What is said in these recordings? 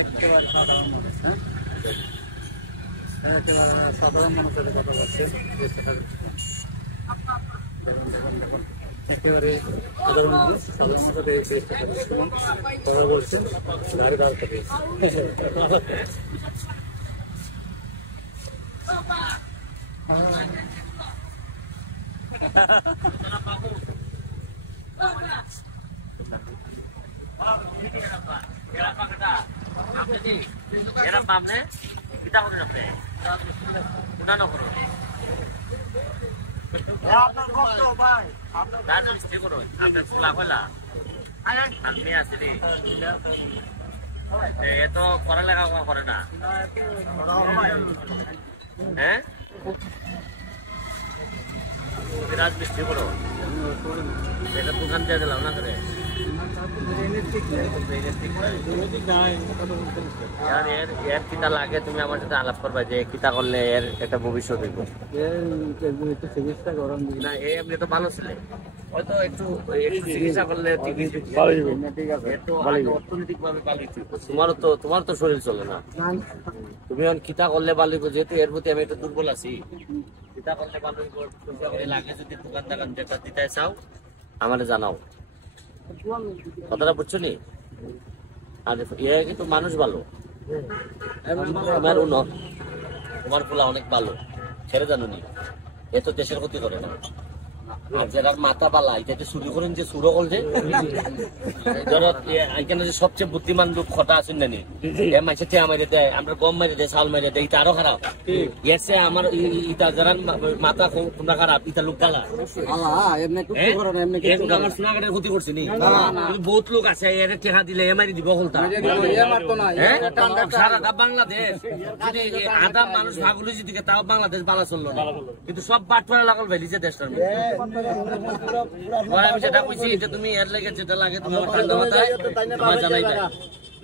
একেবারে সাধারণ মানুষ, হ্যাঁ একেবারে সাধারণ মানুষের কথা বলছেন। দেখুন একেবারে সাধারণ মানুষ কথা বলছেন গাড়ি দাঁড় থেকে। এত পড়ালেখা করে না, হ্যাঁ রাজমিস্ত্রি করো, এটা দোকান দিয়ে দিলাম না করে। এর কিতা লাগে তুমি আমার সাথে আলাপ করবা যে কিতা করলে এর একটা ভবিষ্যৎ হইব না। এমনি তো ভালো ছিল, হয়তো একটু চিকিৎসা করলে অর্থনৈতিক ভাবে ভালো। তোমার তো শরীর চলে না, তুমি এখন কিতা করলে ভালো হইব, যেহেতু এর প্রতি আমি একটু দুর্বল আছি। কিতা করলে ভালো হইব লাগে, যদি দোকান দাকান যেটা দিতে চাও আমারে জানাও, কথাটা বুঝছো নি? আর ইয়ে কিন্তু মানুষ ভালো, তোমার পোলা অনেক ভালো, ছেড়ে জানো নি? এ তো দেশের ক্ষতি করে না। আর যারা মাথা পালা এটা শুরু করেন যে শুরু করছে, এখানে যে সবচেয়ে বুদ্ধিমান লোক খটা আছেন না, মাইছে মাইরে দেয়, আমরা গম মাইরে দেয়, চাল মাইরে দেয়, এটা আরো খারাপ। এসে আমার ইটা যারা মাথা তোমরা খারাপ, ইটা লোক গালা আমার সোনাঘাটের ক্ষতি করছে নি। বহুত লোক আছে এর টেকা দিলে এমারি দিব হলতা সারাটা বাংলাদেশ। আধা মানুষ ভাগুলি যেদিকে তাও বাংলাদেশ বালা চললো না, কিন্তু সব বাট পড়া লাগল ভেলিছে দেশটার মধ্যে। আমি যেটা কইছি এটা তুমি এর লাগে যেটা লাগে তুমি আমার ঠান্ডা মাথায় তোমার জানাইবে।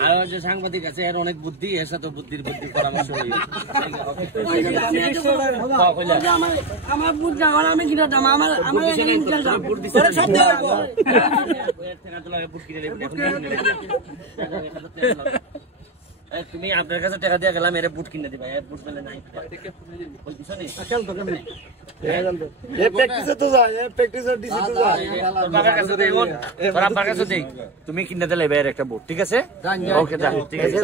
আর যে সাংবাদিক আছে এর অনেক বুদ্ধি, এর সাথে বুদ্ধি পরামর্শ আমার বুদ্ধি আমি কিনা দাম আমার তুমি আপনার কাছে টাকা দিয়ে গেলাম এর বুট কিনে দিবা, এর বুট মেলে নাই তুমি কিনে দিলে এর একটা বুট, ঠিক আছে? ওকে, ঠিক আছে।